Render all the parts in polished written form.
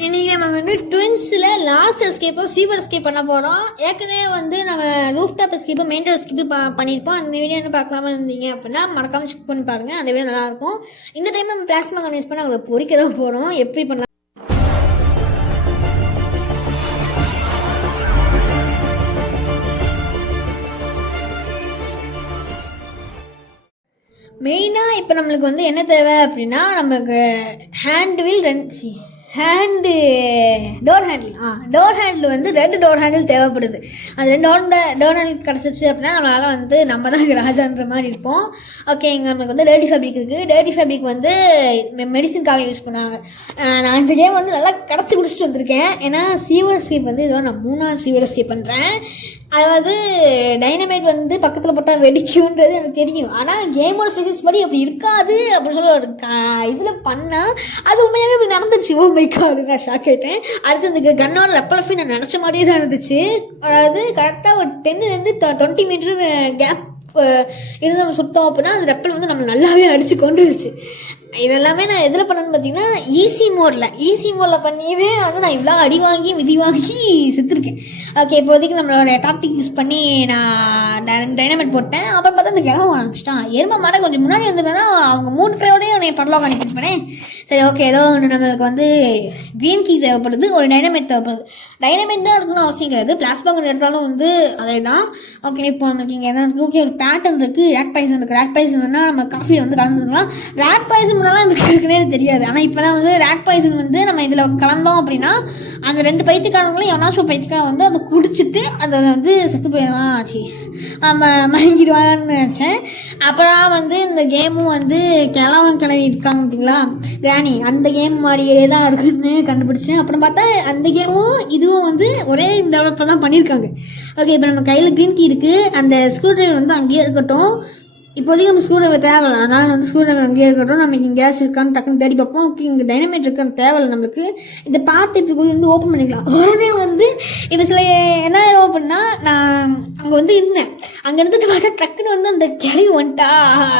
இன்றைக்கி நம்ம வந்து ட்வின்ஸில் லாஸ்ட் எஸ்கேப்போ சீவர் எஸ்கேப் பண்ண போகிறோம். ஏற்கனவே வந்து நம்ம ரூஃப் டாப் எஸ்கேப்போ மெயின் டோர் எஸ்கேப்பு பண்ணியிருப்போம். அந்த வீடியோ என்ன பார்க்கலாமா இருந்தீங்க அப்படின்னா மறக்காமல் செக் பண்ணி பாருங்கள். அந்த வீடியோ நல்லாயிருக்கும். இந்த டைம் நம்ம பிளாஸ்மா கன் யூஸ் பண்ணி அதை பொறிக்க தான் போகிறோம். எப்படி பண்ணலாம் மெயினாக இப்போ நம்மளுக்கு வந்து என்ன தேவை அப்படின்னா நமக்கு டோர் ஹேண்டில் வந்து 2 டோர் ஹேண்டில் தேவைப்படுது. அந்த 2 டோர் ஹேண்டில் கிடச்சிச்சு அப்படின்னா நம்மளால் வந்து நம்ம தான் ராஜான்ற மாதிரி இருப்போம். ஓகே, இங்கே நம்மளுக்கு வந்து டேர்ட்டி ஃபேப்ரிக் இருக்குது. டேர்ட்டி ஃபேப்ரிக் வந்து மெடிசின்காக யூஸ் பண்ணாங்க. நான் இந்த கேம் வந்து நல்லா கிடச்சி குடிச்சிட்டு வந்திருக்கேன். ஏன்னா சீவர் எஸ்கேப் வந்து இதுவாக நான் 3வது சீவர் எஸ்கேப் பண்ணுறேன். அதாவது டைனமைட் வந்து பக்கத்தில் போட்டால் வெடிக்கும்ன்றது எனக்கு தெரியும். ஆனால் கேமோட ஃபிசிக்ஸ் படி அப்படி இருக்காது அப்படின்னு சொல்லி ஒரு இதில் பண்ணால் அது உண்மையாகவே இப்படி நடந்துச்சு. ஓ மை காட், நான் ஷாக் ஆகிட்டேன். அடுத்து இந்த கன்னோட ரெப்பலஃபி நான் நினச்ச மாதிரியே தான் இருந்துச்சு. அதாவது கரெக்டாக ஒரு 10 to 20 மீட்டர் கேப் இருந்து நம்ம சுட்டோம் அப்படின்னா அந்த ரெப்பல் வந்து நம்ம நல்லாவே அடித்து கொண்டுருச்சு. இதெல்லாமே நான் எதில் பண்ணேன்னு பார்த்தீங்கன்னா ஈஸி மோடில் பண்ணியவே வந்து நான் இவ்வளோ அடி வாங்கி மிதி வாங்கி செத்துருக்கேன். ஓகே, இப்போதைக்கு நம்மளோட டாக்டிக் யூஸ் பண்ணி நான் டைனமைட் போட்டேன். அப்புறம் பார்த்தா அந்த கிழமை ஆரம்பிச்சிட்டான். எருமை மாட கொஞ்சம் முன்னாடி வந்ததுன்னா அவங்க 3 பேரோடய உன்னை படலாக அனுப்பிட்டுப்பேனே. சரி, ஓகே, ஏதோ ஒன்று நம்மளுக்கு வந்து க்ரீன் கீ தேவைப்படுது, ஒரு டைனமைட் தேவைப்படுது. டைனமைட் தான் இருக்கணும்னு அவசியம் கிடையாது, பிளாஸ்மா கன் எடுத்தாலும் வந்து அதே தான். ஓகே, இப்போ நம்மளுக்கு இங்கே என்ன இருக்குது? ஓகே, ஒரு பேட்டர்ன் இருக்குது, ரேட் பாய்சன் இருக்குது. ரேட் பாய்சன்னா நம்ம காஃபியில் வந்து கலந்துக்கலாம். ரேட் பாய்சன் முன்னெல்லாம் இதுக்கு இருக்குன்னே தெரியாது. ஆனால் இப்போ தான் வந்து ரேட் பாய்சன் வந்து நம்ம இதில் கலந்தோம் அப்படின்னா அந்த 2 பைத்தியக்காரங்களும் எவனாச்சும் பைத்தியக்காரன் வந்து அதை குடிச்சிட்டு அதை வந்து செத்து போயிடலாம் ஆச்சு நம்ம மயங்கிடுவான்னு நினச்சேன். அப்புறம் வந்து இந்த கேமும் வந்து கிளவி இருக்காங்க பார்த்தீங்களா, கிராணி, அந்த கேம் மாதிரியே தான் இருக்குன்னு கண்டுபிடிச்சேன். அப்புறம் பார்த்தா அந்த கேமும் இதுவும் வந்து ஒரே டெவலப்பர் தான் பண்ணியிருக்காங்க. ஓகே, இப்போ நம்ம கையில் க்ரீன் கீ இருக்குது. அந்த ஸ்க்ரூ ட்ரைவர் வந்து அங்கேயே இருக்கட்டும். இப்போதைக்கு நம்ம ஸ்க்ரூ ட்ரைவர் தேவையில்லை, அதனால் வந்து ஸ்க்ரூ ட்ரைவர் அங்கேயே இருக்கட்டும். நம்ம இங்கே கேஸ் இருக்கான்னு டக்குன்னு தேடி பார்ப்போம். ஓகே, இங்கே டைனமைட் இருக்கான்னு தேவையில்லை நம்மளுக்கு. இதை பார்த்து இப்படி கூட வந்து ஓப்பன் பண்ணிக்கலாம். உடனே வந்து இப்போ சில என்ன ஓப்பன்னா நான் அங்கே வந்து இருந்தேன். அங்கே இருந்துட்டு பார்த்தா டக்குன்னு வந்து அந்த கிளவி வந்துட்டா.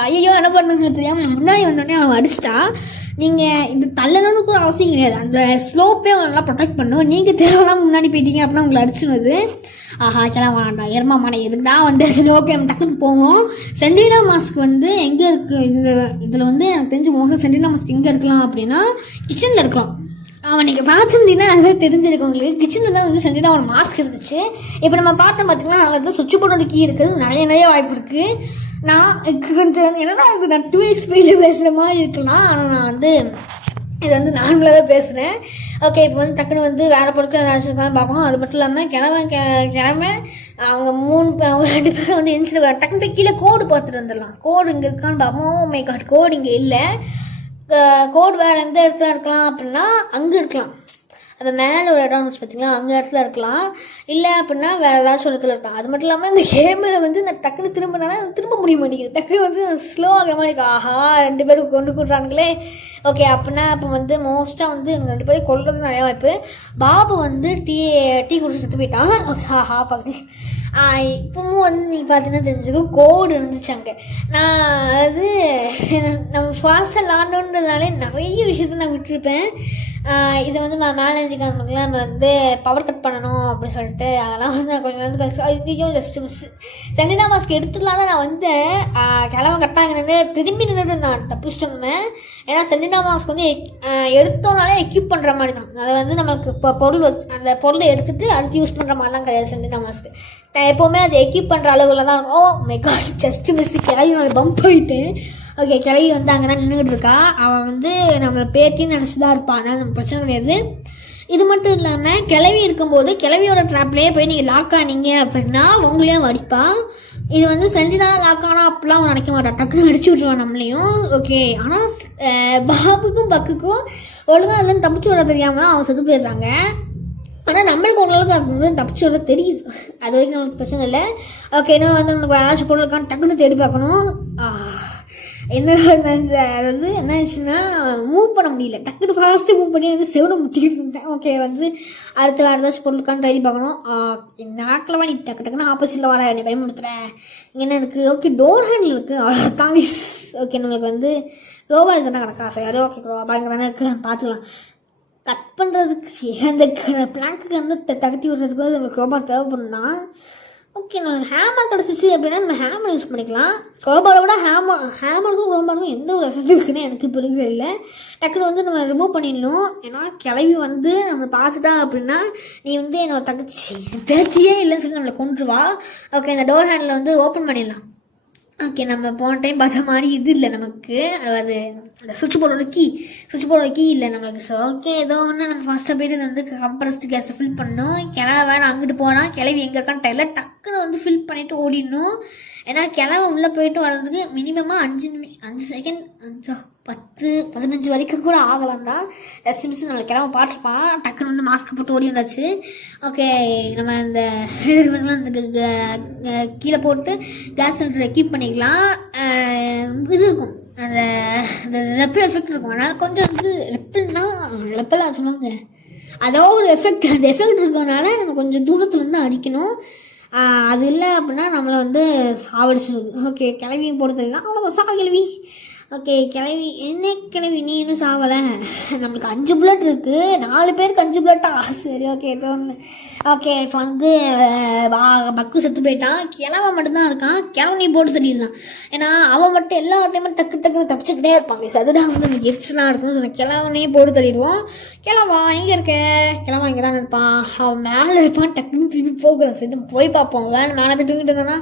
ஐயோ என்ன பண்ணுங்க தெரியாமல் முன்னாடி வந்தோடனே அவன் அடிச்சிட்டா. நீங்கள் இது தள்ளணும்னு அவசியம் கிடையாது, அந்த ஸ்லோப்பே நல்லா ப்ரொடெக்ட் பண்ணும். நீங்கள் தேவையில்லாமல் முன்னாடி போயிட்டீங்க அப்படின்னா உங்களை அடிச்சுடுவது. ஆஹா, கிளம்ப வேண்டாம், எருமா மாடை எதுக்கு தான் வந்து ஓகே நம்ம டக்குன்னு போவோம். சென்டினா மாஸ்க் வந்து எங்கே இருக்குது? இதில் வந்து எனக்கு தெரிஞ்சு மோஸ்ட்லி சென்டினா மாஸ்க் எங்கே இருக்கலாம் அப்படின்னா கிச்சனில் இருக்கலாம். அவன் நீங்கள் பார்த்துருந்தீங்கன்னா நல்லா தெரிஞ்சிருக்கு உங்களுக்கு. கிச்சனில் தான் வந்து சென்டினா ஒரு மாஸ்க் இருந்துச்சு. இப்போ நம்ம பார்த்தோம் பார்த்திங்கன்னா அதில் வந்து சுவிட்ச் போர்டோட கீ இருக்குது. நிறைய வாய்ப்பு இருக்குது. நான் கொஞ்சம் என்னென்னா அது நான் 2x ஸ்பீடில் பேசுகிற மாதிரி இருக்கலாம். ஆனால் நான் வந்து இது வந்து நார்மலாக தான் பேசுகிறேன். ஓகே, இப்போ வந்து டக்குன்னு வந்து வேறு பொருட்கள் ஏதாச்சும் இருக்கான்னு பார்க்கணும். அது மட்டும் இல்லாமல் கிழமை அவங்க 2 பேரும் வந்து எஞ்சில் டக்குன்னு போய் கீழே கோடு பார்த்துட்டு வந்துடலாம். கோடு இங்கே இருக்கான்னு பார்ப்போம். மை காட், கோடு இங்கே இல்லை. கோடு வேறு எந்த இடத்துல இருக்கலாம் அப்படின்னா அங்கே இருக்கலாம். அந்த மேலே ஒரு இடம் வச்சு பார்த்தீங்களா, அங்கே இடத்துல இருக்கலாம். இல்லை அப்படின்னா வேறு ஏதாச்சும் ஒரு இடத்துல இருக்கலாம். அது மட்டும் இல்லாமல் இந்த கேமில் வந்து நான் டக்குன்னு திரும்ப முடிய மாட்டேங்குது. டக்குன்னு வந்து ஸ்லோ ஆகிற மாதிரி இருக்கு. ஆஹா, 2 பேரும் கொண்டு கூடுறானுங்களே. ஓகே, அப்படின்னா இப்போ வந்து மோஸ்ட்டாக வந்து இவங்க 2 பேரும் கொள்வது நிறையா வாய்ப்பு. பாபு வந்து டீ குடிச்சு செத்து போயிட்டான். ஓகே, ஆஹா பார்க்குது. இப்போவும் வந்து நீங்கள் பார்த்தீங்கன்னா தெரிஞ்சுக்கும் கோடு இருந்துச்சு அங்கே. நான் அதாவது நம்ம ஃபாஸ்ட்டாக லாண்டோன்றதுனாலே நிறைய விஷயத்த நான் விட்டுருப்பேன். இதை வந்து மேலே எழுதிக்காமலாம் நம்ம வந்து பவர் கட் பண்ணணும் அப்படின்னு சொல்லிட்டு அதெல்லாம் வந்து நான் கொஞ்சம் நேரத்துக்கு ஜஸ்ட்டு மிஸ். சென்டினா மாஸ்க் எடுத்துக்கலாம் தான் நான் வந்தேன். கிழமை கரெக்டாக நின்று திரும்பி நின்றுட்டு நான் தப்பிச்சிட்டோமே. ஏன்னா சென்டினா மாஸ்க் வந்து எடுத்தோனாலே எக்யூப் பண்ணுற மாதிரி தான். அதை வந்து நம்மளுக்கு இப்போ பொருள் அந்த பொருளை எடுத்துகிட்டு அடுத்து யூஸ் பண்ணுற மாதிரிலாம் கிடையாது சென்டினா மாஸ்க். நான் எப்போவுமே அதை எக்யூப் பண்ணுற அளவில் தான் இருக்கும். Oh my god, just miss, கிளவி நான் பம்ப் போயிட்டு. ஓகே, கிளவி வந்து அங்கே தான் நின்றுட்டு இருக்கா. அவன் வந்து நம்மளை பேத்தின்னு நினச்சி தான் இருப்பான், அதனால் நம்ம பிரச்சனை கிடையாது. இது மட்டும் இல்லாமல் கிளவி இருக்கும்போது கிளவியோட ட்ராப்லேயே போய் நீங்கள் லாக் ஆனீங்க அப்படின்னா உங்களையும் அடிப்பான். இது வந்து சென்டினா லாக் ஆனால் அப்படிலாம் அவன் நினைக்க மாட்டான், டக்குன்னு அடிச்சு விட்ருவான் நம்மளையும். ஓகே, ஆனால் பாபுக்கும் பக்குக்கும் ஒழுங்காக அதுலேருந்து தப்பிச்சு விட தெரியாமல் அவன் செத்து போயிடுறாங்க. ஆனால் நம்மளுக்கு ஓரளவுக்கு அது வந்து தப்பிச்சு விட தெரியுது. அது வரைக்கும் நம்மளுக்கு பிரச்சனை இல்லை. ஓகே, இன்னும் வந்து நமக்கு ஏதாச்சும் பொருளுக்கான டக்குன்னு தேடி பார்க்கணும். என்ன அதாவது என்ன ஆச்சுன்னா மூவ் பண்ண முடியல. டக்குன்னு ஃபாஸ்ட்டு மூவ் பண்ணி வந்து செவனை முட்டிக்கிட்டு இருந்தேன். ஓகே, வந்து அடுத்து வேறு ஏதாச்சும் பொருளுக்கான தேடி பார்க்கணும். நாக்கில் நீ டக்குன்னு ஆப்போசிட்டில் வர என்னை பயமுடுத்துகிறேன். இங்கே என்ன இருக்குது? ஓகே, டோர் ஹேண்டில் இருக்குது, அவ்வளோ தாங்க. ஓகே, நம்மளுக்கு வந்து ரோபா இருக்குதான் கிடக்கா. சரி, அது ஓகே, ரோபா இங்கே தானே இருக்குது, பார்த்துக்கலாம். கட் பண்ணுறதுக்கு அந்த பிளாங்க்கு வந்து தகர்த்தி விடுறதுக்கு வந்து நமக்கு க்ரோபார் தேவைப்படும் தான். ஓகே, நம்ம ஹேமர் கிடச்சிச்சு அப்படின்னா நம்ம ஹேமர் யூஸ் பண்ணிக்கலாம். க்ரோபாரை விட ஹேமருக்கும் க்ரோபாருக்கும் எந்த ஒரு எஃபெக்ட் இருக்குன்னு எனக்கு இப்போ தெரியல. டக்குனு வந்து நம்ம ரிமூவ் பண்ணிடணும். ஏன்னா கிளவி வந்து நம்மளை பார்த்துட்டா அப்படின்னா நீ வந்து என்னோட தங்கச்சி பேத்தியே இல்லைன்னு சொல்லி நம்மளை கொண்டுருவா. ஓகே, இந்த டோர் ஹேண்டில் வந்து ஓப்பன் பண்ணிடலாம். ஓகே, நம்ம போன டைம் பார்த்த மாதிரி இது இல்லை நமக்கு, அது அந்த சுவிட்ச் போர்டோட கீ இல்லை நம்மளுக்கு. ஸோ ஓகே, ஏதோ ஒன்று நம்ம ஃபஸ்ட்டாக போய்ட்டு வந்து கம்ப்ரஸ்டு கேஸை ஃபில் பண்ணணும். கிளவை வேணாம் அங்கிட்டு போனால் கிளவி எங்கே இருக்கான்னு தெரியல, டக்குன்னு வந்து ஃபில் பண்ணிவிட்டு ஓடிடணும். ஏன்னா கிளவை உள்ளே போயிட்டு வர்றதுக்கு மினிமமாக 5 செகண்ட் 10-15 வரைக்கும் கூட ஆகலாம் தான். ஜஸ்ட் மிஸ் நம்மளை கிளம்ப பார்த்துருப்பான், டக்குன்னு வந்து மாஸ்க் போட்டு ஓடி வந்தாச்சு. ஓகே, நம்ம இந்த இந்த கீழே போட்டு கேஸ் சிலிண்டரை கீப் பண்ணிக்கலாம். இது இருக்கும், அந்த ரெப்பல் எஃபெக்ட் இருக்கும். அதனால் கொஞ்சம் வந்து ரெப்பலாக சொல்லுவாங்க, அதோ ஒரு எஃபெக்ட், அந்த எஃபெக்ட் இருக்கிறதுனால நம்ம கொஞ்சம் தூரத்துலேருந்து அடிக்கணும். அது இல்லை அப்படின்னா நம்மளை வந்து சாவடிச்சிடுது. ஓகே, கிளவியும் போடுறதுலாம் அவ்வளோ கிளவி. ஓகே, கிளவி என்ன கிளவி நீ இன்னும் சாவலை, நம்மளுக்கு 5 புல்லட் இருக்குது, 4 பேருக்கு 5 புல்லட்டா, சரி ஓகே ஏதோ ஒன்று. ஓகே, இப்போ வந்து பக்கு செத்து போயிட்டான், கிழவன் மட்டும்தான் இருக்கான். கிழவன் நீ போட்டு தள்ளிடலாம், ஏன்னா அவன் மட்டும் எல்லா டைமும் டக்குன்னு தப்பிச்சுக்கிட்டே இருப்பாங்க. அதுதான் வந்து நமக்கு எரிச்சலாக இருக்கும். ஸோ கிழவனையே போட்டு தள்ளிடுவோம். கிழவா எங்கே இருக்க, கிழவன் இங்கே தான் இருப்பான், அவன் மேலே இருப்பான். டக்குன்னு திருப்பி போகலாம், சரி போய் பார்ப்போம். மேலே போய் தூங்கிட்டு இருந்தானா,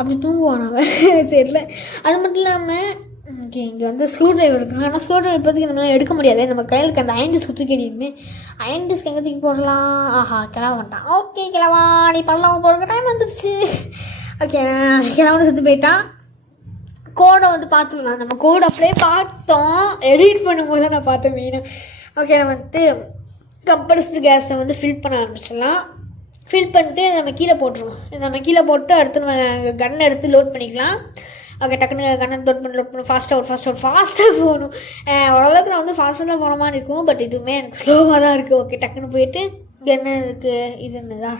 அப்படி தூங்குவான் அவன் தெரியல. அது மட்டும் இல்லாமல் ஓகே, இங்கே வந்து ஸ்க்ரூ ட்ரைவர் இருக்குது. ஆனால் ஸ்க்ரூ ட்ரைவர் இப்போதைக்கு நம்மளால் எடுக்க முடியாது. நம்ம கையில் இருக்க அந்த அயன் டிஸ்க்கு தூக்கி அடிக்குமே, அயன் டிஸ்க் எங்கே தூக்கி போடலாம். ஆஹா, கிளம்ப மாட்டான். ஓகே கிளவா, நீ பண்ணலாம் போகிற டைம் வந்துடுச்சு. ஓகே, கிளவனு செத்து போயிட்டான். கோடை வந்து பார்த்துக்கலாம். நம்ம கோடை அப்படியே பார்த்தோம், எடிட் பண்ணும்போது தான் நான் பார்த்தேன் மெயினாக. ஓகே, நம்ம வந்து கம்ப்ரஸ்டு கேஸை வந்து ஃபில் பண்ண ஆரம்பிச்சிடலாம். ஃபில் பண்ணிட்டு நம்ம கீழே போட்டுருவோம். நம்ம கீழே போட்டு அடுத்து நம்ம கன்னை எடுத்து லோட் பண்ணிக்கலாம். ஓகே, டக்குன்னு கண்ணன் லோட் பண்ணி ஃபாஸ்ட்டாக போகணும். ஓரளவுக்கு நான் வந்து ஃபாஸ்ட்டாக தான் போகிற மாதிரி இருக்கும், பட் இதுவுமே எனக்கு ஸ்லோவாக தான் இருக்குது. ஓகே, டக்குன்னு போயிட்டு இங்கே என்ன இருக்குது, இது என்னதான்.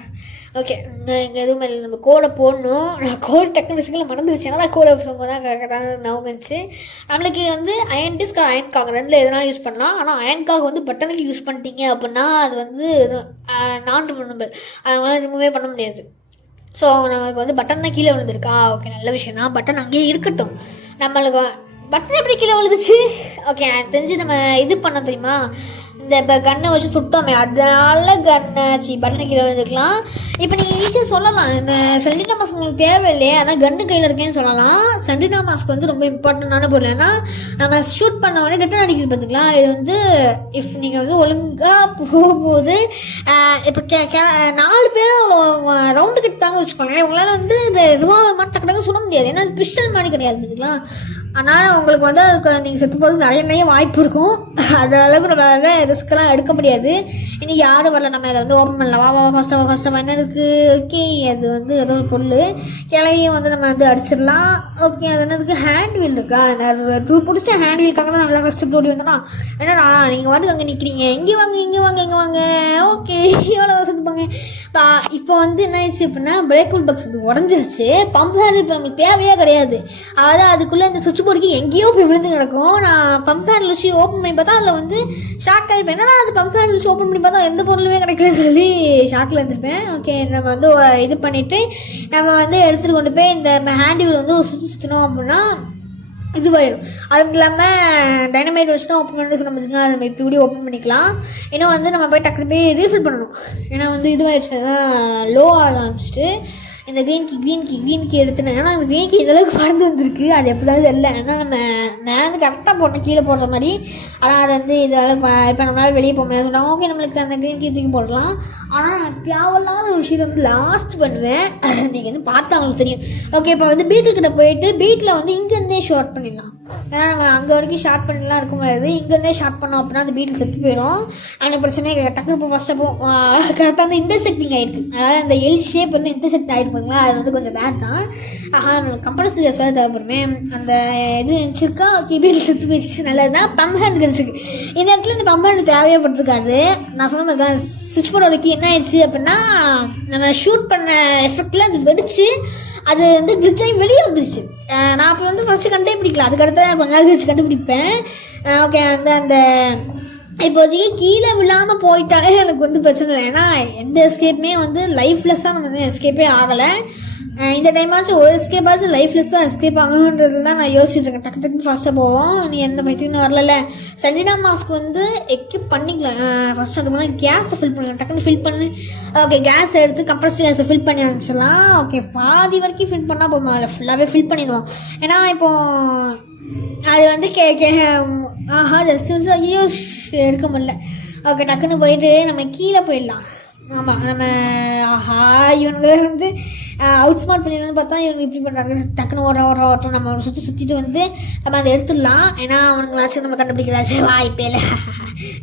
ஓகே, இங்கே எதுவுமே இல்லை, நம்ம கோடை போடணும். நான் கோடு டக்குன்னு சிங்கில் மறந்துருச்சு, ஏன்னா கோடை போகும்போது தான் கரெக்டாக ஞாபகம் இருந்துச்சு. நம்மளுக்கு வந்து அயன் டிஸ்க் அயன் காக் ரெண்டில் எதனாலும் யூஸ் பண்ணலாம். ஆனால் அயன் காக் வந்து பட்டனுக்கு யூஸ் பண்ணிட்டீங்க அப்படின்னா அது வந்து நான் ரிமூவபிள், அதனால ரிமூவே பண்ண முடியாது. ஸோ நமக்கு வந்து பட்டன் தான் கீழே விழுந்துருக்கா. ஓகே, நல்ல விஷயம் தான், பட்டன் அங்கேயே இருக்கட்டும். நம்மளுக்கு பட்டன் எப்படி கீழே விழுந்துச்சு. ஓகே, எனக்கு தெரிஞ்சு நம்ம இது பண்ண தெரியுமா, இந்த இப்போ கன்னை வச்சு சுட்டோமே, அதனால பட்டனை கீழே விழுந்துக்கலாம். இப்போ நீங்கள் ஈஸியாக சொல்லலாம், இந்த சென்டினா மாஸ்க் உங்களுக்கு தேவையில்லையே, அதான் கன்று கையில் இருக்கேன்னு சொல்லலாம். சென்டினா மாஸ்க் வந்து ரொம்ப இம்பார்ட்டண்டான பொருள். ஏன்னா நம்ம ஷூட் பண்ண உடனே ரிட்டர்ன் அடிக்கிறது பார்த்துக்கலாம். இது வந்து இஃப் நீங்கள் வந்து ஒழுங்காக போகும்போது இப்போ 4 பேரும் ரவுண்டு கிட்ட தாங்க வச்சுக்கோங்களேன், உங்களால் வந்து இந்த ரிவால்வர் மாதிரி டக்கு சுட முடியாது. ஏன்னா அது பிஸ்டல் மாதிரி கிடையாது பார்த்துக்கலாம். அதனால் உங்களுக்கு வந்து அதுக்கு நீங்கள் செத்து போகிறதுக்கு நிறைய வாய்ப்பு இருக்கும். அது அளவுக்கு நம்மளால ரிஸ்க்கெல்லாம் எடுக்க முடியாது. இனி யாரும் வரல, நம்ம அதை வந்து ஓப்பன் பண்ணலாம். வா ஃபஸ்ட்டாக என்ன இருக்குது. ஓகே, அது வந்து ஏதோ ஒரு பொருள், கிளவியும் வந்து நம்ம வந்து அடிச்சிடலாம். ஓகே, அது என்னதுக்கு ஹேண்ட் வீல் இருக்கா, பிடிச்ச ஹேண்ட் வீலுக்காக தான் நம்மளாம் கஷ்டப்பட்டு ஓடி வந்தோம்னா. என்னடா நீங்கள் வாட்டுக்கு அங்கே நிற்கிறீங்க, இங்கே வாங்க. ஓகே, எவ்வளோ செத்துப்பாங்க. இப்போ வந்து என்ன ஆயிடுச்சு அப்படின்னா, பிரேக்வுட் பாக்ஸ் இது உடஞ்சிருச்சு. பம்ப் ஹேண்ட் இப்போ நம்மளுக்கு தேவையே கிடையாது. அதாவது அதுக்குள்ளே இந்த சுவிட்ச் போர்டுக்கு எங்கேயோ போய் விழுந்து கிடக்கும். நான் பம்ப் ஹேண்ட் வச்சு ஓப்பன் பண்ணி பார்த்தா அதில் வந்து ஷாக் ஆகிருப்பேன். என்னன்னா அது பம்ப் ஹேண்ட் வச்சு ஓப்பன் பண்ணி பார்த்தா எந்த பொருளுமே கிடைக்கலன்னு சொல்லி ஷாக்கில் இருந்திருப்பேன். ஓகே, நம்ம வந்து இது பண்ணிவிட்டு நம்ம வந்து எடுத்துகிட்டு கொண்டு போய் இந்த ஹேண்ட் வீல் வந்து சுற்றினோம் அப்படின்னா இதுவாயிடும். அதுவும் இல்லாமல் டைனமைட் வச்சு தான் ஓப்பன் பண்ணி சொன்ன பார்த்தீங்கன்னா அதை நம்ம இப்படி கூட ஓப்பன் பண்ணிக்கலாம். ஏன்னா வந்து நம்ம போய் டக்குனு போய் ரீஃபில் பண்ணணும். ஏன்னா வந்து இதுவாகிடுச்சுன்னா லோ ஆக ஆரம்பிச்சிட்டு இந்த க்ரீன் கீ எடுத்துனேன். ஏன்னா அந்த க்ரீன் கீ இதளவுக்கு பறந்து வந்துருக்கு, அது எப்படியாவது இல்லை. ஏன்னா நம்ம மேலே கரெக்டாக போட்டோம் கீழே போடுற மாதிரி. ஆனால் அது வந்து இதளவுக்கு இப்போ நம்மளால் வெளியே போக முடியாது சொன்னாங்க. ஓகே, நம்மளுக்கு அந்த க்ரீன் கீ தூக்கி போடலாம். ஆனால் தேவையில்லாத ஒரு விஷயத்தை வந்து லாஸ்ட் பண்ணுவேன், நீங்கள் வந்து பார்த்தா அவங்களுக்கு தெரியும். ஓகே, இப்போ வந்து பீட்டில்கிட்ட போயிட்டு பீட்டில் வந்து இங்கேருந்தே ஷார்ட் பண்ணிடலாம். ஏன்னா நம்ம அங்கே வரைக்கும் ஷார்ட் பண்ணிடலாம் இருக்க முடியாது. இங்கேருந்தே ஷார்ட் பண்ணோம் அப்படின்னா அந்த பீட்டில் செத்து போயிடும். எனக்கு பிரச்சனை டக்குனு இப்போ ஃபஸ்ட்டு கரெக்டாக வந்து இன்டர்செக்டிங் ஆகிருக்கு. அதாவது அந்த எல் ஷேப் வந்து இன்டர்செக்ட் ஆகிருப்பாங்களா, அது வந்து கொஞ்சம் பேட் தான். கம்பல்சரி சொல்ல தேவைப்படுமே அந்த இது இருந்துச்சுக்கா. ஓகே, பீட்டில் செத்து போயிடுச்சு, நல்லது தான். பம்ப் ஹேண்ட் கிடச்சிருக்கு. இந்த இடத்துல இந்த பம்ப் ஹேண்ட் தேவைப்பட்டிருக்காது. நான் சொன்ன மாதிரி தான் சுவிட்ச் போர்டு வரைக்கும் என்ன ஆயிடுச்சு அப்படின்னா, நம்ம ஷூட் பண்ண எஃபெக்டில் அது வெடிச்சு அது வந்து கிளிச் ஆகி வெளியே வந்துருச்சு. நான் அப்போ வந்து ஃபஸ்ட்டு கண்டுபிடிக்கல, அதுக்கடுத்து கொஞ்ச நாள் கழிச்சு கண்டுபிடிப்பேன். ஓகே, அந்த இப்போதைக்கு கீழே விழாமல் போயிட்டாலே எனக்கு வந்து பிரச்சனை இல்லை. ஏன்னா எந்த எஸ்கேப்புமே வந்து லைஃப்லெஸ்ஸாக நம்ம வந்து எஸ்கேப்பே ஆகலை. இந்த டைமாச்சும் ஒரு எஸ்கேப்பாச்சும் லைஃப்லெஸ்ஸாக எஸ்கேப் ஆகணுன்றது தான் நான் யோசிச்சுட்டு இருக்கேன். டக்கு டக்குன்னு ஃபாஸ்ட்டாக போவோம். நீ எந்த பைத்தியம் வரல. சென்டினா மாஸ்க் வந்து எக்யூப் பண்ணிக்கலாம். ஃபஸ்ட்டு அதுக்கு முன்னாடி கேஸை ஃபில் பண்ணுங்க. டக்குன்னு ஃபில் பண்ணி ஓகே கேஸ் எடுத்து கம்ப்ரஸர் கேஸை ஃபில் பண்ணி அனுப்பிச்சிடலாம். ஓகே பாதி வரைக்கும் ஃபில் பண்ணால் போதும். அதில் ஃபுல்லாகவே ஃபில் பண்ணிடுவோம். ஏன்னா இப்போது அது வந்து ஆஹா ஜஸ்ட் ஐயோ எடுக்க முடியல. ஓகே டக்குன்னு போயிட்டு நம்ம கீழே போயிடலாம். ஆமாம் நம்ம ஆஹா இவனுங்களை வந்து அவுட் ஸ்மார்ட் பண்ணிடலான்னு பார்த்தா இவங்க இப்படி பண்ணுறாங்க. டக்குன்னு ஓட்டம் நம்ம சுற்றிட்டு வந்து நம்ம அதை எடுத்துடலாம். ஏன்னா அவனுங்களாச்சும் நம்ம கண்டுபிடிக்கலாச்சும் வாய்ப்பே இல்லை.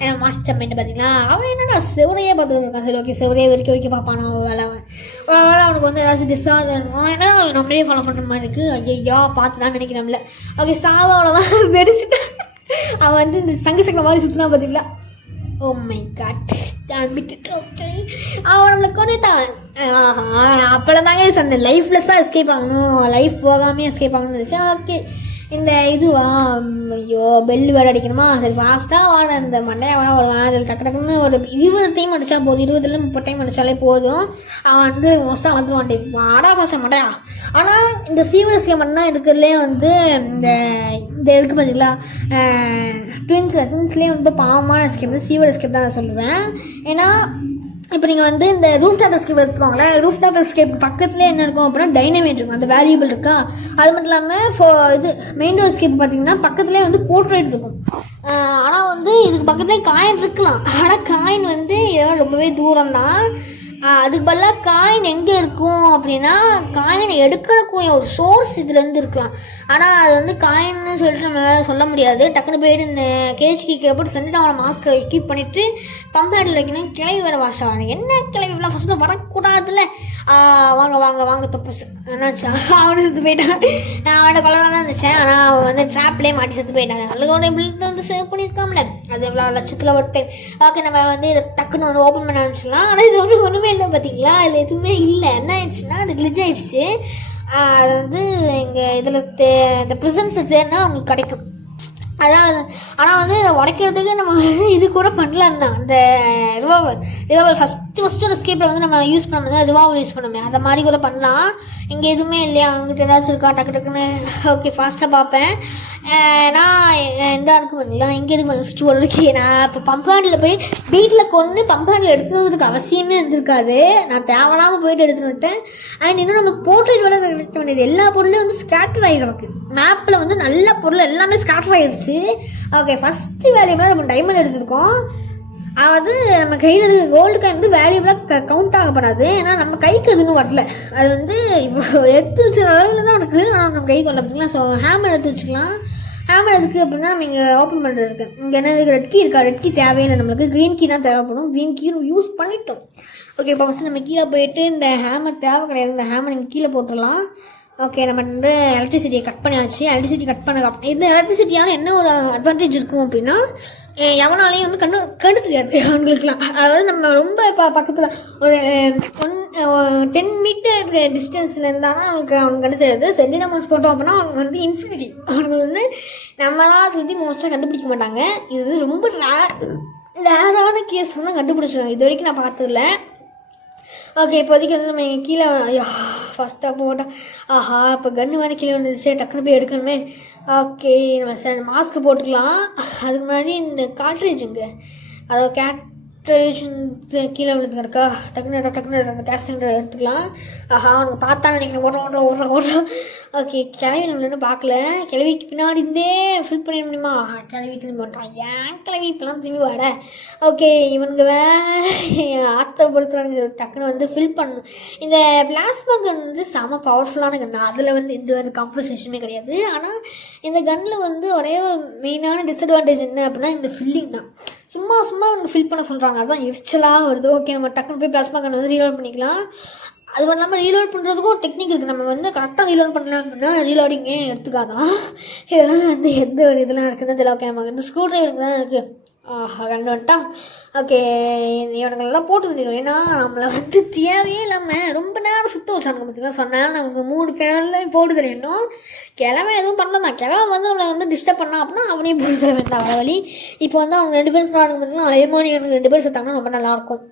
ஏன்னா மாஸ்டர் சம்மைன்னு பார்த்தீங்களா அவன் என்னடா செவரையே பார்த்துக்கிட்டு இருக்கான். சரி ஓகே செவரையே வரைக்கும் பார்ப்பானா ஒரு வேலை அவனுக்கு வந்து ஏதாச்சும் டிஸ்ஆர்டர் இருக்கும். ஏன்னா நம்மளே ஃபாலோ பண்ணுற மாதிரி இருக்குது. ஐயா பார்த்து தான் நினைக்கிறோம்ல. ஓகே சாவா அவ்வளோதான் வெடிச்சுட்டு அவன் வந்து இந்த சங்க மாதிரி சுற்றினா பார்த்தீங்களா. ஓ மை காட் ஓகே அவன் நம்மளை கொண்டுட்டான். அப்போல்லாம் தாங்க சொன்னேன் லைஃப்லெஸ்ஸாக எஸ்கேப் ஆகணும், லைஃப் போகாமே எஸ்கேப் ஆகணும்னு நினச்சேன். ஓகே இந்த இதுவா ஐயோ பெல்லு வேறு அடிக்கணுமா. சரி ஃபாஸ்ட்டாக வாட இந்த மண்டையை வேணா வருவான். அதில் டக்கு டக்குன்னு ஒரு 20 டைம் அடித்தா போதும், 20-30 டைம் அடித்தாலே போதும். அவன் வந்து மோஸ்ட்டாக வந்துடுவான். வாடா ஃபாஸ்ட்டாக மண்டையா. ஆனால் இந்த சீவரஸ் கேம் தான் இருக்கிறதுலே வந்து இந்த இருக்குது பார்த்தீங்களா ட்வின்ஸ்லேயே வந்து பாவமான எஸ்கேப் வந்து சீவர் எஸ்கேப் தான் நான் சொல்லுவேன். ஏன்னா இப்போ நீங்கள் வந்து இந்த ரூஃப் டாப் எஸ்கேப் எடுத்துக்கோங்களேன். ரூஃப் டாப் எஸ்கேப் பக்கத்துலேயே என்ன இருக்கும் அப்படின்னா டைனமேட் இருக்கும், அந்த வேல்யூபிள் இருக்கா. அது மட்டும் இல்லாமல் இது மெயின் டோர் எஸ்கேப் பார்த்தீங்கன்னா பக்கத்துலேயே வந்து போர்ட்ரேட் இருக்கும். ஆனால் வந்து இதுக்கு பக்கத்துலேயே காயின் இருக்கலாம். ஆனால் காயின் வந்து இதெல்லாம் ரொம்பவே தூரம் தான். அதுக்கு பதிலாக காயின் எங்கே இருக்கும் அப்படின்னா காயினை எடுக்கிறக்கூடிய ஒரு சோர்ஸ் இதுலேருந்து இருக்கலாம். ஆனால் அது வந்து காயின்னு சொல்லிட்டு நம்மளால் சொல்ல முடியாது. டக்குன்னு போயிட்டு இந்த கேஜ் கீக்கை போட்டு சென்ட்டு அவனை மாஸ்க்கை கீப் பண்ணிவிட்டு பம்ப் ஹேண்டில் வைக்கணும். கிளவி வர வாஷா என்ன கிளவிலாம் ஃபஸ்ட்டு வரக்கூடாதுல்ல. வாங்க வாங்க வாங்க தப்பு என்னாச்சா அவனு செத்து போயிட்டான். நான் அவனை கொலை தான் இருந்துச்சேன். ஆனால் அவன் வந்து ட்ராப்லேயே மாட்டி செத்து போயிட்டான். அதுக்கோட பில்ட் வந்து சேவ் பண்ணியிருக்காமல அது எவ்வளோ லட்சத்தில் ஒரு டைம். ஓகே நம்ம வந்து இதை டக்குன்னு வந்து ஓப்பன் பண்ண ஆரம்பிச்சிடலாம். ஆனால் இது ஒன்றுமே இல்லை பார்த்தீங்களா. அதில் எதுவுமே இல்லை. என்ன ஆயிடுச்சுன்னா அது கிளிச் ஆயிடுச்சு. அது வந்து எங்கள் இதில் இந்த ப்ரிசன்ஸ் தேர்னா அவங்களுக்கு கிடைக்கும். அதான் ஆனால் வந்து உடைக்கிறதுக்கு நம்ம இது கூட பண்ணலாம் தான். அந்த ரிவால்வர் ஃபஸ்ட்டு ஒரு ஸ்கேப்பில் வந்து நம்ம யூஸ் பண்ண ரிவால்வர் யூஸ் பண்ணோமே அந்த மாதிரி கூட பண்ணலாம். இங்கே எதுவுமே இல்லையா அங்கிட்ட ஏதாச்சும் இருக்கா டக்கு டக்குன்னு ஓகே ஃபாஸ்ட்டாக பார்ப்பேன். நான் எந்த இருக்குது பார்த்தீங்களா இங்கே இருக்கு சுவிட்ச் போர்டு இருக்கே. நான் இப்போ பம்ப் ஹேண்டில் போய் வீட்டில் கொண்டு பம்ப் ஹேண்டில் எடுக்கிறதுக்கு அவசியமே இருந்திருக்காது. நான் தேவையில்லாமல் போயிட்டு எடுத்துகிட்டு விட்டேன். அண்ட் இன்னும் நமக்கு போர்ட்ரேட் வேலை கிடைக்க வேண்டியது எல்லா பொருளையும் வந்து ஸ்கேட்டர் ஆகிருக்கு. மேப்பில் வந்து நல்ல பொருள் எல்லாமே ஸ்கேட்டர் ஆகிடுச்சு. ஓகே ஃபஸ்ட்டு வேல்யூபிளாக நம்ம டைமண்ட் எடுத்துருக்கோம். அதாவது நம்ம கையில் இருக்கிற கோல்டு காயின் வந்து வேல்யூபிளாக கவுண்ட் ஆகப்படாது. ஏன்னா நம்ம கைக்கு அது இன்னும் வரல. அது வந்து இப்போ எடுத்து வச்சுற அளவில் தான் இருக்குது. ஆனால் நம்ம கைக்கு வரல பார்த்தீங்களா. ஸோ ஹேமர் எடுத்து வச்சுக்கலாம். ஹேமர் எதுக்கு அப்படின்னா நம்ம இங்கே ஓப்பன் பண்ணுறதுக்கு இங்கே என்ன ரெட் கீ இருக்கா. ரெட் கீ தேவையில்லை நம்மளுக்கு, க்ரீன் கீ தான் தேவைப்படும். க்ரீன் கீ யூஸ் பண்ணிட்டோம். ஓகே இப்போ ஃபஸ்ட்டு நம்ம கீழே போயிட்டு இந்த ஹேமர் தேவை கிடையாது. இந்த ஹேமர் இங்கே கீழே போட்டுடலாம். ஓகே நம்ம வந்து எலக்ட்ரிசிட்டியை கட் பண்ணியாச்சு. எலக்ட்ரிசிட்டி கட் பண்ண இந்த எலக்ட்ரிசிட்டியால் என்ன ஒரு அட்வான்டேஜ் இருக்கும் அப்படின்னா எவனாலையும் வந்து கண்டு தெரியாது அவங்களுக்குலாம். அதாவது நம்ம ரொம்ப இப்போ பக்கத்தில் ஒரு 10 மீட்டர் டிஸ்டன்ஸில் இருந்தாலும் அவனுக்கு கண்டு தெரியாது. சென்டினா மாஸ் போட்டோம் அப்படின்னா அவனுக்கு வந்து இன்ஃபினிட்டி. அவனுக்கு வந்து நம்ம தான் சுற்றி மோஸ்ட்டாக கண்டுபிடிக்க மாட்டாங்க. இது வந்து ரொம்ப ரேரான கேஸ் தான் கண்டுபிடிச்சாங்க. இது வரைக்கும் நான் பார்த்ததில்ல. ஓகே இப்போதைக்கு வந்து நம்ம இங்கே கீழே ஃபஸ்ட்டாக போட்டால் ஆஹா இப்போ கன்று வேறு கீழே வந்துச்சு. டக்குனு போய் எடுக்கணுமே. ஓகே நம்ம மாஸ்க்கு போட்டுக்கலாம். அதுக்கு முன்னாடி இந்த காட்ரேஜுங்க அதாவது கேட்ரேஜ் கீழே விழுந்துங்க இருக்கா. டக்குன்னு அந்த கேஸ் சிலிண்டர் எடுத்துக்கலாம். ஆஹா அவனுக்கு பார்த்தா நீங்கள் ஓடுறோம். ஓகே கிளவி நம்மளு பார்க்கல. கிளவிக்கு பின்னாடி இருந்தே ஃபில் பண்ணிட முடியுமா. கிளவி திரும்பி வந்துட்டான். ஏன் கிளவி இப்போலாம் திரும்பி வாட. ஓகே இவனுங்க வேறு ஆத்திரப்படுத்துறானுங்க. டக்குன்னு வந்து ஃபில் பண்ணணும். இந்த பிளாஸ்மா கன் வந்து செம பவர்ஃபுல்லான கன். அதில் வந்து எந்த ஒரு காம்பன்சேஷனுமே கிடையாது. ஆனால் இந்த கன்னில் வந்து ஒரே ஒரு மெயினான டிஸ்அட்வான்டேஜ் என்ன அப்படின்னா இந்த ஃபில்லிங் தான். சும்மா அவங்க ஃபில் பண்ண சொல்கிறாங்க. அதுதான் எரிச்சலாக வருது. ஓகே நம்ம டக்குன்னு போய் பிளாஸ்மா கன் வந்து ரீலோட் பண்ணிக்கலாம். அது மட்டும் இல்லாமல் ரீலோட் பண்ணுறதுக்கும் ஒரு டெக்னிக் இருக்குது. நம்ம வந்து கரெக்டாக ரீலோட் பண்ணலாம் அப்படின்னா ரீலோடிங்கே எடுத்துக்காதான். இதெல்லாம் வந்து எந்த ஒரு இதெல்லாம் இருக்குதுன்னு தெரியல. ஓகே நமக்கு வந்து ஸ்க்ரூ ட்ரைவருக்கு தான் இருக்குது. கண்டு வந்துட்டான். ஓகே, இவனுங்கெல்லாம் போட்டு தந்துடும். ஏன்னா நம்மளை வந்து தேவையே இல்லாமல் ரொம்ப நேரம் சுற்ற வச்சானுங்க பார்த்தீங்கன்னா. சொன்னால் நமக்கு 3 பேரில் போட்டு தெரியணும். கிழமை எதுவும் பண்ணதான், கிழமை வந்து நம்மளை வந்து டிஸ்டர்ப் பண்ணா அப்படின்னா அவனையும் போட்டு தர வேண்டாம் வர வழி. இப்போ வந்து அவங்க 2 பேரும் சொன்னாங்க பார்த்தீங்கன்னா, அதே மாதிரி எனக்கு 2 பேர் செத்தாங்கன்னா ரொம்ப நல்லாயிருக்கும்.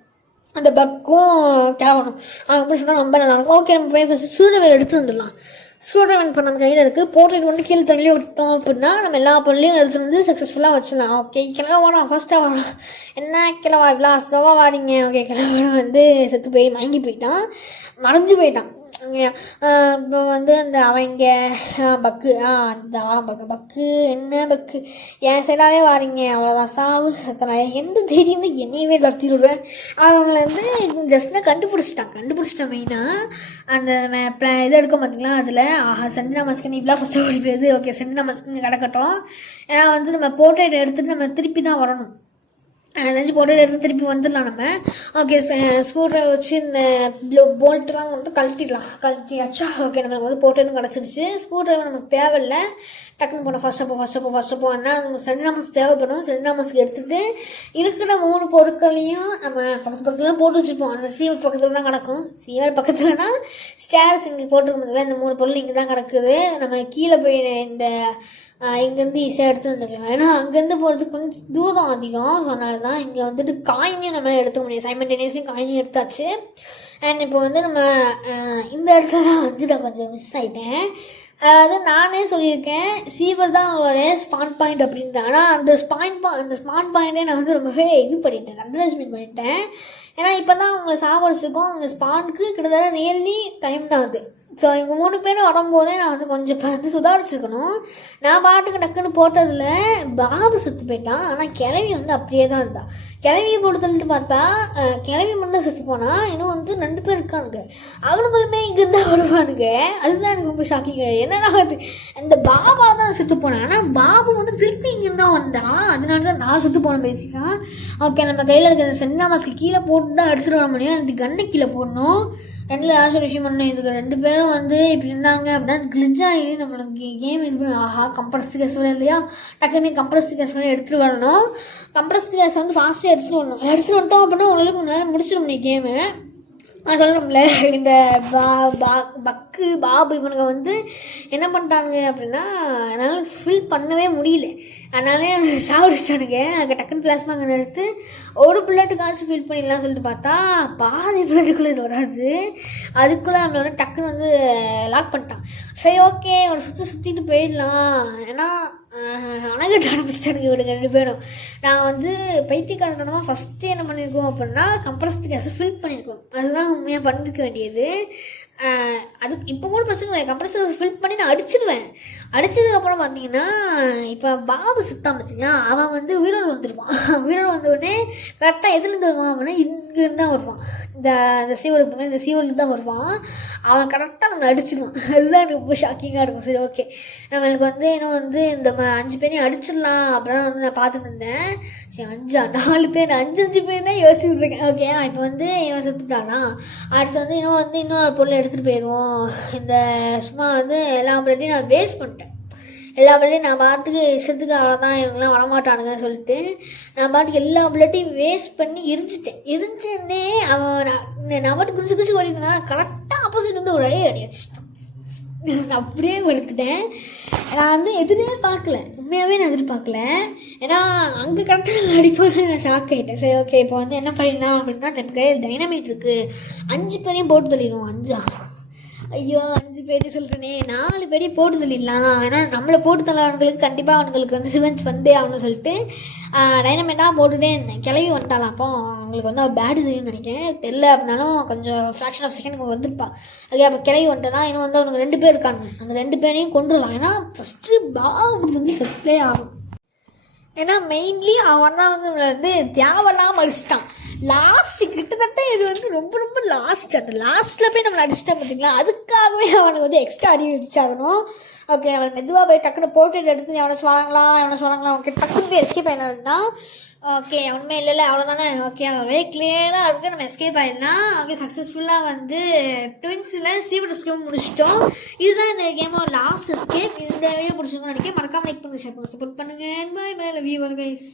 அந்த பக்கும் கிளம்பணும் அவங்க எப்படி சொன்னால் ரொம்ப நல்லாயிருக்கும். ஓகே, நம்ம போய் ஃபஸ்ட்டு சூழ்நிலை எடுத்து வந்துடலாம். ஸ்க்ரூட்ரைவர் இப்போ நம்ம கையில் இருக்குது. போர்ட்ரேட் வந்து கீழே தள்ளி விட்டோம் அப்படின்னா நம்ம எல்லா பொருளையும் எடுத்து வந்து சக்ஸஸ்ஃபுல்லாக வச்சிடலாம். ஓகே, கிழவா வேணாம், ஃபஸ்ட்டாக வேணாம். என்ன கிழவா இவ்வளோ ஸ்லோவாக வாடிங்க. ஓகே, கிழவனை வந்து செத்து போய் மயங்கி போயிட்டான், மறைஞ்சு போயிட்டான். இப்போ வந்து அந்த அவங்க பக்கு அந்த பக்கு என்ன பக்கு என் சைடாகவே வாரிங்க, அவ்வளோதான் சாவு சத்தனா. எந்த தைரியம் தான் என்னையவே தட்டி விடுவேன். அவங்கள வந்து ஜஸ்ட்னா கண்டுபிடிச்சிட்டான் மெயினாக அந்த இது எடுக்கும் பார்த்தீங்களா. அதில் சென்டினா மஸ்கன் இவ்வளோ ஃபஸ்ட்டு ஓடி போயிடுது. ஓகே, சென்டினா மஸ்கன் கிடக்கட்டும். ஏன்னா வந்து நம்ம போர்ட்ரேட் எடுத்துகிட்டு நம்ம திருப்பி தான் வரணும். நெஞ்சு போட்டு எடுத்து திருப்பி வந்துடலாம் நம்ம. ஓகே, ஸ்க்ரூ ட்ரைவர் வச்சு இந்த போல்ட்டெலாம் வந்து கழட்டியாச்சா. ஓகே, நம்மளுக்கு வந்து போட்டு கிடச்சிடுச்சு. ஸ்க்ரூ ட்ரைவர் நமக்கு தேவையில்லை. டக்குன்னு போனோம் ஃபஸ்ட் அப்போ என்ன நம்ம சென்டினாமஸ் தேவைப்படும். சென்டினாமஸ்க்கு எடுத்துகிட்டு இருக்கிற 3 பொருட்களையும் நம்ம பக்கத்தில் போட்டு வச்சுருப்போம். அந்த சீவர் பக்கத்தில் தான் கிடக்கும். சீவர் பக்கத்துலனா ஸ்டேர்ஸ் இங்கே போட்டுருக்கிறதுல இந்த 3 பொருள் இங்கே தான் கிடக்குது. நம்ம கீழே போய் இந்த இங்கேருந்து ஈஸியாக எடுத்து வந்துக்கலாம். ஏன்னா அங்கேருந்து போகிறதுக்கு கொஞ்சம் தூரம் அதிகம். ஸோ அதனால தான் இங்கே வந்துட்டு காயினையும் நம்மளால் எடுத்துக்க முடியும். சைமல்டேனியஸையும் காயினையும் எடுத்தாச்சு. அண்ட் இப்போ வந்து நம்ம இந்த இடத்துல தான் வந்து நான் கொஞ்சம் மிஸ் ஆகிட்டேன். அதாவது நானே சொல்லியிருக்கேன் சீவர் தான் அவரோட ஸ்பான் பாயிண்ட் அப்படின்ட்டு. ஆனால் அந்த ஸ்பான் பாயிண்ட்டே நான் வந்து ரொம்பவே இது பண்ணிட்டேன், அண்டர்எஸ்டிமேட் பண்ணிட்டேன். ஏன்னா இப்போ தான் அவங்க சாப்பிட்ச்சிருக்கோம். அவங்க ஸ்பானுக்கு கிட்டத்தட்ட ரியல்லி டைம் தான் அது. ஸோ இவங்க 3 பேரும் வரும்போதே நான் வந்து கொஞ்சம் பார்த்து சுதாரிச்சிருக்கணும். நான் பாட்டுக்கு டக்குன்னு போட்டதில் பாபு செத்து போயிட்டான். ஆனால் கிளவி வந்து அப்படியே தான் இருந்தாள். கிளவியை போடுதல்ட்டு பார்த்தா கிளவி மட்டும் செத்து போனால் இன்னும் வந்து 2 பேர் இருக்கானுங்க. அவனுங்களுமே இங்கேருந்து வருவானுங்க. அதுதான் எனக்கு ரொம்ப ஷாக்கிங்க. என்னன்னா அது இந்த பாபாவை தான் செத்து போனேன். ஆனால் பாபு வந்து திருப்பி இங்கேருந்து தான் வந்தான். அதனால தான் நான் செத்து போனேன் பேசிக்காக. ஓகே, நம்ம கையில் இருக்கிற சென்டினாமஸ்க்கு கீழே போட்டு தான் எடுத்துகிட்டு வர முடியும். அது கண்ணு கீழே போடணும். 2 லாஸ்ட் விஷயம் பண்ணணும். இதுக்கு 2 பேரும் வந்து இப்படி இருந்தாங்க அப்படின்னா கிளிச் ஆகி நம்மளுக்கு கேம் இது பண்ணி கம்ப்ரஸ்டு கேஸ் இல்லையா, டக்குன்னு கம்ப்ரஸ்டு கேஸ் எடுத்துகிட்டு வரணும். கம்ப்ரஸ்டு கேஸ் வந்து ஃபாஸ்ட்டாக எடுத்துகிட்டு வந்துட்டோம் அப்படின்னா உங்களுக்கு முடிச்சிட முடியும் கேமு. அது சொல்லணும்ல. இந்த பக்கு பாபு இவனுங்க வந்து என்ன பண்ணிட்டாங்க அப்படின்னா என்னால் ஃபில் பண்ணவே முடியல. அதனாலே சாப்பிடுச்சானுங்க. அங்கே டக்குன்னு பிளாஸ்மா அங்கே எடுத்து ஒரு புல்லட்டுக்காச்சும் ஃபில் பண்ணிடலாம் சொல்லிட்டு பார்த்தா பாதி புல்லட்டுக்குள்ளே இது வராது. அதுக்குள்ளே நம்மளை வந்து டக்குன்னு வந்து லாக் பண்ணிட்டான். சரி, ஓகே, ஒரு சுற்றிட்டு போயிடலாம். ஏன்னா அணகிட்ட ஆரம்பிச்சிட்டானுங்க இவனுங்க 2 பேரும். நான் வந்து பைத்தியக்காரத்தனமாக ஃபஸ்ட்டு என்ன பண்ணியிருக்கோம் அப்படின்னா கம்ப்ரஸ்டு கேஸை ஃபில் பண்ணியிருக்கோம். அதுதான் உண்மையாக பண்ணிருக்க வேண்டியது. அது இப்போ கூட பிரச்சனை இல்லை. கம்ப்ரஸ்டு கேஸை ஃபில் பண்ணி நான் அடித்ததுக்கப்புறம் பார்த்தீங்கன்னா இப்போ பாபு சுத்தான் பார்த்தீங்கன்னா அவன் வந்து உயிரோடு வந்துடுவான். உயிரோடு வந்த உடனே கரெக்டாக எதுலேருந்து வருவான் அப்படின்னா இங்கேருந்து தான் வருவான். இந்த சீவலுக்கு தான் வருவான். அவன் கரெக்டாக நம்மளை அடிச்சிடுவான். அதுதான் எனக்கு ரொம்ப ஷாக்கிங்காக இருக்கும். சரி, ஓகே, நம்மளுக்கு வந்து இன்னும் வந்து இந்த 5 பேரையும் அடிச்சிடலாம் அப்படின்னு வந்து நான் பார்த்துட்டு இருந்தேன். சரி, 4 பேர் 5 பேர் தான் யோசிச்சுட்டு இருக்கேன். ஓகே, இப்போ வந்து இவன் செத்துட்டானா, அடுத்து வந்து இன்னொரு பொருளை எடுத்துகிட்டு போயிடுவோம். இந்த சும்மா வந்து எல்லா பொருளையும் நான் வேஸ்ட் பண்ணிட்டேன். எல்லா பிள்ளையும் நான் பாட்டுக்கு இஷ்டத்துக்கு அவ்வளோதான் இவங்கெல்லாம் வரமாட்டானுங்கன்னு சொல்லிட்டு நான் பாட்டுக்கு எல்லா பிள்ளைட்டையும் வேஸ்ட் பண்ணி எரிஞ்சுன்னே அவன் நான் பாட்டு குதிச்சு ஓடினா கரெக்டாக ஆப்போசிட் வந்து ஒரே அடிச்சிட்டான். அப்படியே எடுத்துட்டேன். நான் வந்து எதிர்பார்க்கல, உண்மையாகவே நான் எதிர்பார்க்கல. ஏன்னா அங்கே கரெக்டாக அடிப்போன்னு நான் ஷாக் ஆகிட்டேன். சரி, ஓகே, இப்போ வந்து என்ன பண்ணிடலாம் அப்படின்னா எனக்கு டைனமைட் இருக்குது, 5 பேரையும் போட்டு தள்ளிடுவோம். 5 ஐயோ 5 பேர் சொல்கிறேனே, 4 பேரையும் போட்டு தள்ளிடலாம். ஏன்னா நம்மளை போட்டு தள்ளவனுங்களுக்கு கண்டிப்பாக அவனுங்களுக்கு வந்து ரிவெஞ்ச் வந்தே ஆகணும்னு சொல்லிட்டு டைனமைட்டாக போட்டுகிட்டே இருந்தேன். கிளவி வந்துட்டாலாம். அப்போ அவங்களுக்கு வந்து பேடு செய்யும்னு நினைக்கிறேன், தெரில அப்படின்னாலும் கொஞ்சம் ஃப்ராக்ஷன் ஆஃப் செகண்ட் வந்துருப்பான். ஓகே, அப்போ கிளவி வந்துட்டா இன்னும் வந்து அவனுக்கு 2 பேர் இருக்காங்க. அந்த 2 பேரையும் கொண்டுடலாம். ஏன்னா ஃபஸ்ட்டு பாபு வந்து செட்டே ஆகும். ஏன்னா மெயின்லி அவன் தான் வந்து நம்மளை வந்து தேவையில்லாமல் அடிச்சிட்டான். லாஸ்ட்டு கிட்டத்தட்ட இது வந்து ரொம்ப ரொம்ப லாஸ்ட். அந்த லாஸ்ட்டில் போய் நம்மளை அடிச்சிட்டான் பார்த்தீங்களா, அதுக்காகவே அவனுக்கு வந்து எக்ஸ்ட்ரா அடி அடிச்சாகணும். ஓகே, அவன் மெதுவாக போய் டக்குன்னு போர்ட்ரேட் எடுத்து எவனை சொன்னாங்களா ஓகே, டக்குன்னு போய் எஸ்கேப் ஆகிடலாம். ஓகே, அவனுமே இல்லை அவ்வளோதானே. ஓகே, அவே கிளியராக இருக்குது, நம்ம எஸ்கேப் ஆகிடலாம். ஓகே, சக்ஸஸ்ஃபுல்லாக வந்து ட்வின்ஸில் சீவட் எஸ்கேப் முடிச்சிட்டோம். இதுதான் இந்த கேமோட லாஸ்ட் எஸ்கேப். இந்த வீடியோ பிடிச்சிருக்குன்னு நினைக்கிறேன். மறக்காமல் லைக் பண்ணுங்கள், ஷேர் பண்ணுங்கள், சப்போர்ட் பண்ணுங்கள். Bye bye, love you all guys.